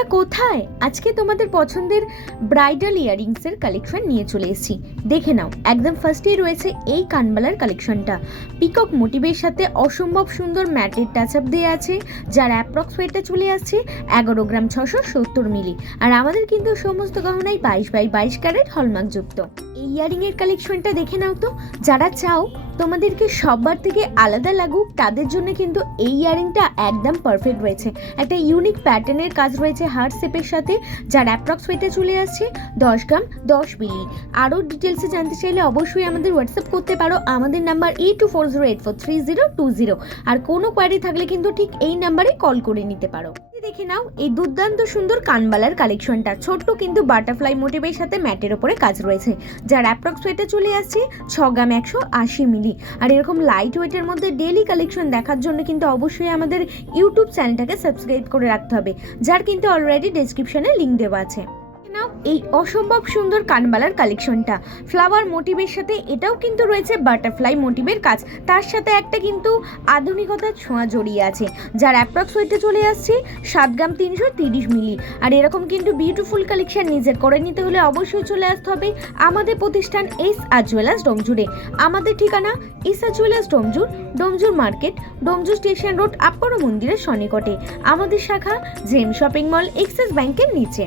তোমরা কোথায়? আজকে তোমাদের পছন্দের ব্রাইডাল ইয়ারিংসের কালেকশন নিয়ে চলে এসেছি। দেখে নাও, একদম ফার্স্টেই রয়েছে এই কানবালার কালেকশনটা। পিকক মোটিভের সাথে অসম্ভব সুন্দর ম্যাটের টাচ আপ দেওয়া আছে, যার অ্যাপ্রক্স ওয়েটটা চলে আসছে 11 গ্রাম 670 মিলি। আর আমাদের কিন্তু সমস্ত গহনাই 22x22 ক্যারেট হলমার্কযুক্ত। এই ইয়ারিংয়ের কালেকশনটা দেখে নাও তো। যারা চাও তোমাদেরকে সবার থেকে আলাদা লাগুক, তাদের জন্য কিন্তু এই ইয়ারিংটা একদম পারফেক্ট রয়েছে। একটা ইউনিক প্যাটার্নের কাজ রয়েছে হার্ট শেপের সাথে, যার অ্যাপ্রক্স ওয়েটে চলে আসছে 10 গ্রাম 10 মিলি। আরও ডিটেলসে জানতে চাইলে অবশ্যই আমাদের হোয়াটসঅ্যাপ করতে পারো। আমাদের নাম্বার 8240843020। আর কোনো কোয়ারি থাকলে কিন্তু ঠিক এই নাম্বারে কল করে নিতে পারো। দেখে নাও এই দুর্দান্ত সুন্দর কানবালার কালেকশনটা। ছোট্ট কিন্তু বাটারফ্লাই মোটিভের সাথে ম্যাটের ওপরে কাজ রয়েছে, যার অ্যাপ্রক্স ওয়েটে চলে আসছে 6 গ্রাম 180 মিলি। আর এরকম লাইট ওয়েটের মধ্যে ডেইলি কালেকশন দেখার জন্য কিন্তু অবশ্যই আমাদের ইউটিউব চ্যানেলটাকে সাবস্ক্রাইব করে রাখতে হবে, যার কিন্তু অলরেডি ডেসক্রিপশনে লিঙ্ক দেওয়া আছে। নাও এই অসম্ভব সুন্দর কানবালার কালেকশনটা ফ্লাওয়ার মোটিভের সাথে, এটাও কিন্তু রয়েছে বাটারফ্লাই মোটিভের কাজ, তার সাথে একটা কিন্তু আধুনিকতার ছোঁয়া জড়িয়ে আছে, যার অ্যাপ্রক্স ওয়েটে চলে আসছে 7 গ্রাম 330 মিলি। আর এরকম কিন্তু বিউটিফুল কালেকশন নিজের করে নিতে হলে অবশ্যই চলে আসতে হবে আমাদের প্রতিষ্ঠান এস.আর জুয়েলার্স ডোমজুড়ে। আমাদের ঠিকানা S R jewellers Domjur, Domjur market, Domjur station road, আপর মন্দিরের সন্নিকটে। আমাদের শাখা জেম শপিং মল, এক্সিস ব্যাংকের নিচে।